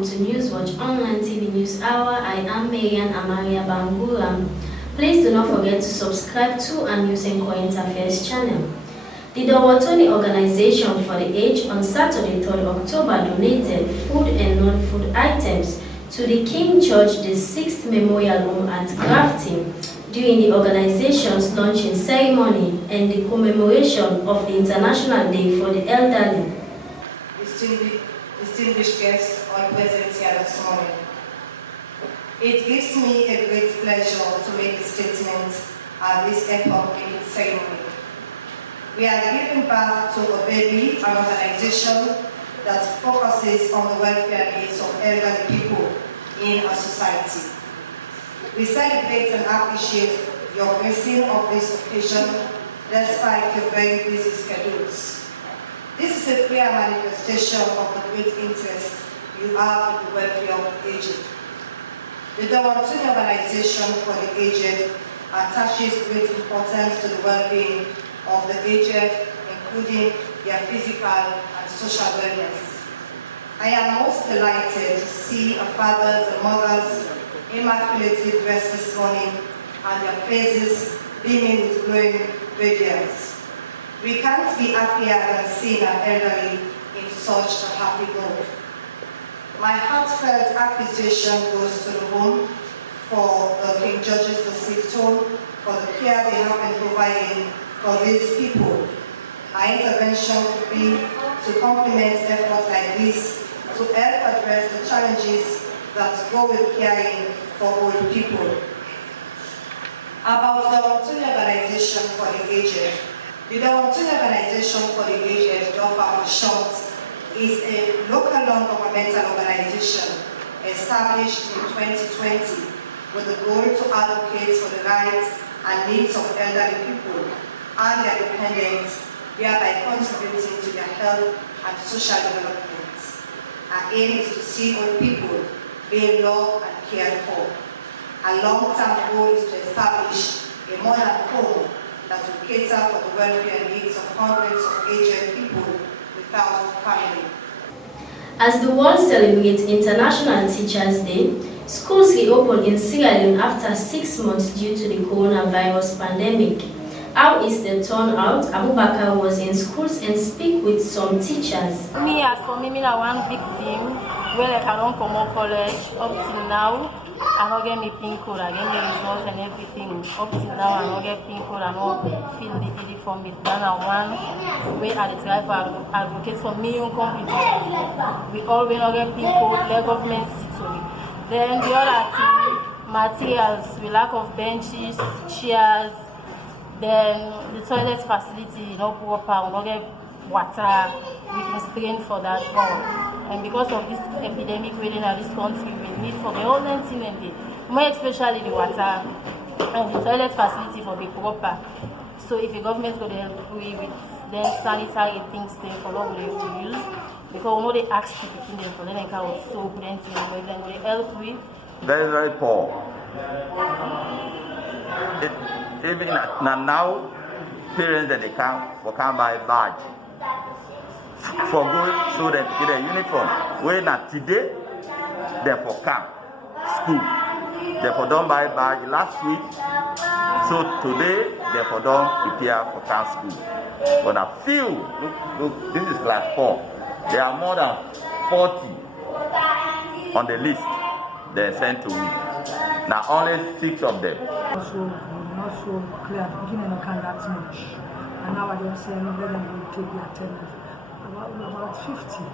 welcome to Newswatch Online TV News Hour. I am Marian Amaria Bangura. Please do not forget to subscribe to our News and Current Affairs channel. The Dawatoni Organization for the Aged on Saturday, 3rd October donated food and non-food items to the King George VI Memorial Home at Grafton during the organization's launching ceremony and the commemoration of the International Day for the Elderly. Distinguished guests all present here this morning. It gives me a great pleasure to make a statement at this epoch-making ceremony. We are giving back to a baby, an organization that focuses on the welfare needs of elderly people in our society. We celebrate and appreciate your blessing of this occasion despite your very busy schedules. This is a clear manifestation of the great interest you have in the welfare of the aged. The Dawatoni Organization for the Aged attaches great importance to the well-being of the aged, including their physical and social wellness. I am most delighted to see our fathers and mothers immaculately dressed this morning and their faces beaming with glowing radiance. We can't be happier than seeing our elderly in such a happy mood. My heartfelt appreciation goes to the home for King George's VI home for the care they have been providing for these people. Our intervention would be to complement efforts like this to help address the challenges that go with caring for old people. About the Dawatoni Organization for the Aged. The Dawatoni Organization for the Aged, DOFA for short, is a local non-governmental organization established in 2020 with the goal to advocate for the rights and needs of elderly people and their dependents, thereby contributing to their health and social development. Our aim is to see old people being loved and cared for. Our long-term goal is to establish a modern home that will cater for the welfare needs of hundreds of aged people without family. As the world celebrates International Teachers' Day, schools reopened in Sierra Leone after 6 months due to the coronavirus pandemic. How is the turnout? Abubakar was in schools and speak with some teachers. Me, as for me, I'm one victim where I don't come on college up till now. I don't get me pin code, I get me results and everything. Up till now, I don't get pin code, I don't feel the PD from it. Then I one way I try for advocate for million competition. We always don't get pin code, the government story. Then the other thing, materials, we lack of benches, chairs. Then the toilet facility, proper, we don't get water, we can strain for that all. And because of this epidemic within this country, we need for the whole 19 and day, more especially the water and the toilet facility for the proper. So if the government could help with then sanitary things then for what they will use, because we know they ask to put in them for them and kind of soap and things, but then they help with. Very, very poor. Even now, parents that they can't buy badge for good so they get a uniform. When not today, they for camp school. They for don't buy badge last week. So today they for don't prepare for camp school. But a few, look, this is class 4. There are more than 40 on the list they sent to me. Now only 6 of them. Not so clear, beginning of that much. And now I don't say any better than take the attendance. About 50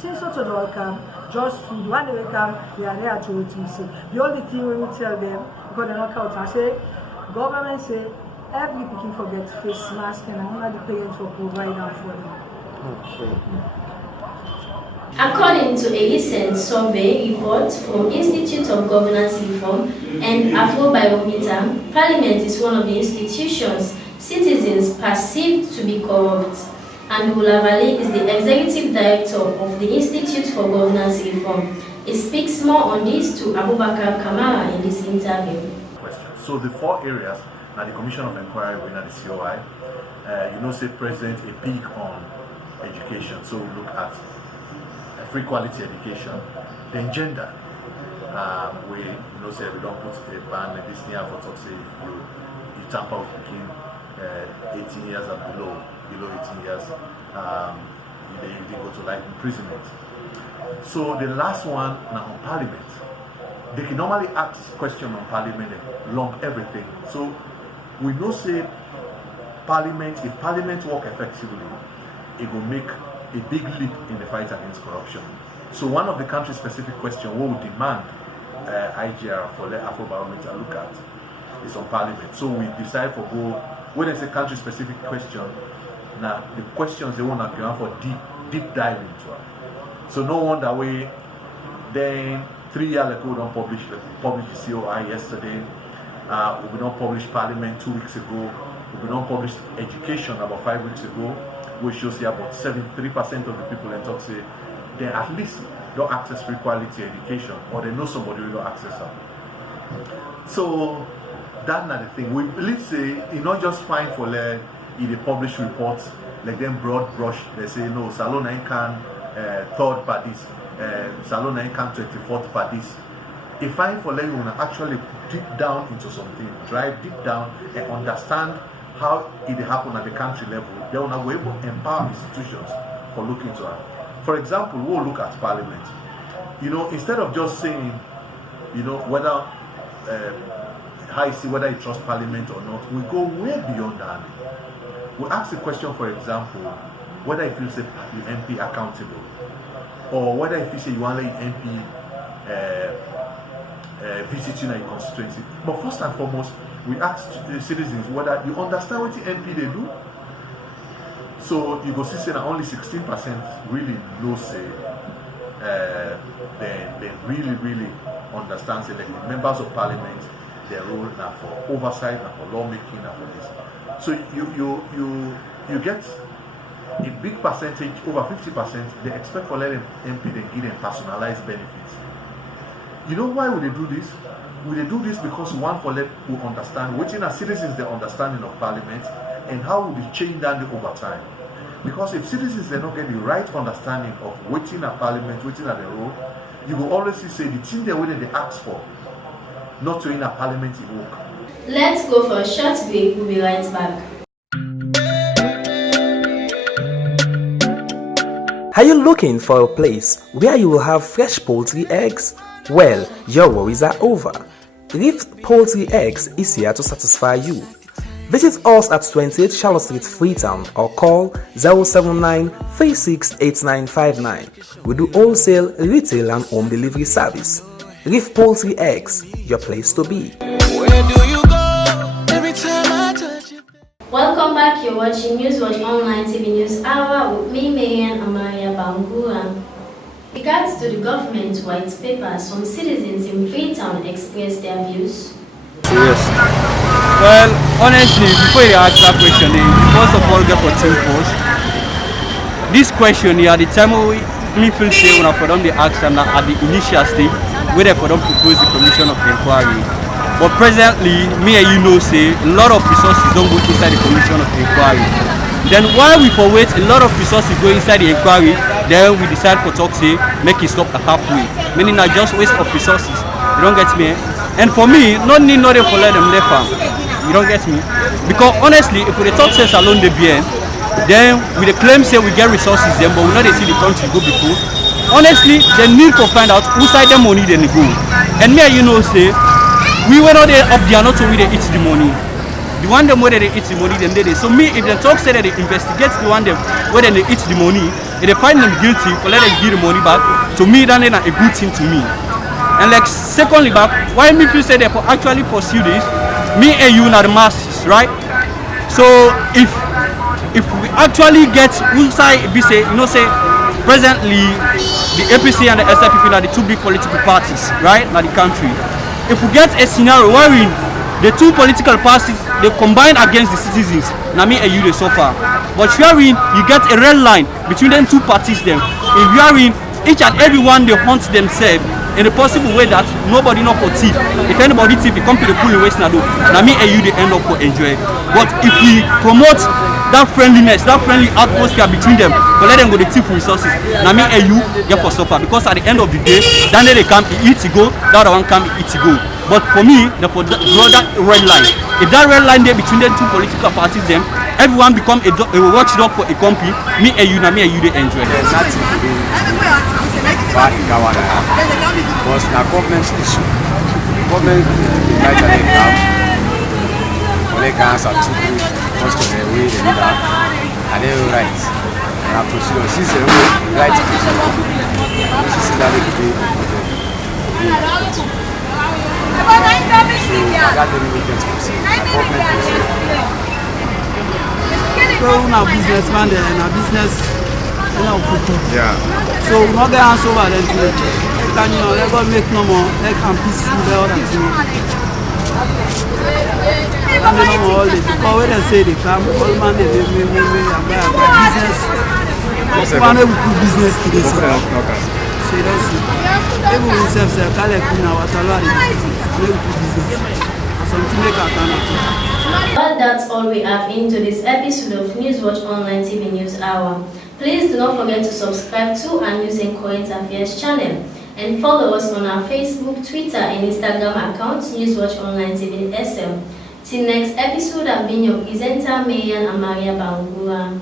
since such a welcome, just food, when they come, they are there to say. The only thing we will tell them, because they knock out, I say, government say, every people forget face mask and only the parents will provide them for them. Okay. According to a recent survey report from Institute of Governance Reform and Afrobarometer, Parliament is one of the institutions citizens perceived to be corrupt. And Ulavali is the Executive Director of the Institute for Governance Reform. He speaks more on this to Abubakar Kamara in this interview. So the 4 areas that the Commission of Inquiry within the COI, say present a peak on education. So we look at free quality education. Then gender. We say we don't put a ban this year for talk say if you tamper with between 18 years and below 18 years, they go to life imprisonment. So the last one now on parliament. They can normally ask question on parliament and lump everything. So we know say parliament, if parliament work effectively, it will make a big leap in the fight against corruption. So one of the country-specific questions we would demand IGR for the Afrobarometer look at is on parliament. So we decide for go when it's a country-specific question. Now the questions they want to go for deep dive into it. So no wonder we then 3 years ago we don't publish the COI yesterday. We don't publish parliament 2 weeks ago. We don't publish education about 5 weeks ago, which shows about 73% of the people in talk say they at least don't access free quality education, or they know somebody who don't access them. So that's not the thing. We believe say it's not just fine for if they publish reports like them broad brush. They say no, Salon 9 can third parties, Salon 9 can 24th parties. It's fine for them to actually deep down into something, drive deep down and understand how it happen at the country level. They will be able to empower institutions for looking into it. For example, we'll look at parliament. Instead of just saying, whether how you see whether you trust parliament or not, we go way beyond that. We ask the question, for example, whether if you say your MP accountable, or whether if you say you want your MP visit you in your constituency. But first and foremost, we ask the citizens whether you understand what the MP they do. So you go see say that only 16% really know say they really understand say like the members of parliament, their role now for oversight, now for lawmaking, now for this. So you get a big percentage, over 50%, they expect for letting MP they give them personalized benefits. You know why would they do this? Would they do this because one for let who understand waiting as citizens their understanding of parliament, and how would they change that over time? Because if citizens they not get the right understanding of waiting at parliament, waiting at the role, you will always say the thing they're waiting they ask for, not to in a parliament work. Let's go for a short break. We'll be right back. Are you looking for a place where you will have fresh poultry eggs? Well, your worries are over. Reef Poultry Eggs is here to satisfy you. Visit us at 28 Charlotte Street, Freetown, or call 079-368959. We do wholesale, retail and home delivery service. Reef Poultry Eggs, your place to be. Where do you go every time I touch you? Welcome back. You're watching Newswatch Online TV News Hour with me, Marian Amaria Bangura. Regards to the government white paper, some citizens in Freetown expressed their views. Yes. Well, honestly, before you ask that question, first of all, get for two first. This question here, at the time we feel say when I for them they ask them at the initial stage, where they for them propose the commission of inquiry. But presently, me and you know say a lot of resources don't go inside the commission of inquiry. Then while we for wait, a lot of resources go inside the inquiry, then we decide for talk say make it stop at halfway. Meaning not just waste of resources. You don't get me? And for me, not need nothing for let them left farm. You don't get me? Because honestly, if we talk says alone the bien, then we claim say we get resources then, but we know they see the country go before. Honestly, they need to find out who side the money then they go. And me and you know say we were not there up there not to we they eat the money. The one them where they eat the money then they. So me if they talk say that they investigate the one them where they eat the money, if they find them guilty for let them give the money back, to me that ain't a good thing to me. And like secondly back, why me feel say they for actually pursue this, me and you are the masses, right? So if we actually get inside be say, you know say presently the APC and the SFP are the two big political parties, right? Now the country. If we get a scenario wherein the two political parties they combine against the citizens, now me and you they suffer. But wherein you get a red line between them two parties them, if wherein each and every one they hunt themselves in a possible way that nobody not for thief. If anybody thief, it come to the pool in West Nado. Now me and you they end up for enjoy. But if we promote that friendliness, that friendly atmosphere between them, but let them go the thief resources. Now me and you get for suffer because at the end of the day, then they come eat to go, the other one come eat to go. But for me, they draw that red line. If that red line there between the two political parties, them everyone become a watchdog for a company. Me and you they enjoy. There's nothing to do bad in Gawada because the government issue. The government right at the camp, they can answer to most of the way they need that, and they will right. And our procedure, since they will right procedure, this is that they do. That they will get procedure. The government issue. So we are businessman there and a business, Yeah. So we not get hands over them today. Can let God make no more, let can peaceful there all that thing. And they know all this. Because when they say they come, all man they and buy business. Man we do business today. So don't see. Even we self can't let me now. What a lot of business. Something make a turn out. Well, that's all we have into this episode of Newswatch Online TV News Hour. Please do not forget to subscribe to our News and Current Affairs channel and follow us on our Facebook, Twitter and Instagram accounts Newswatch Online TV SL. Till next episode, I've been your presenter, Mayan Amaria Bangura.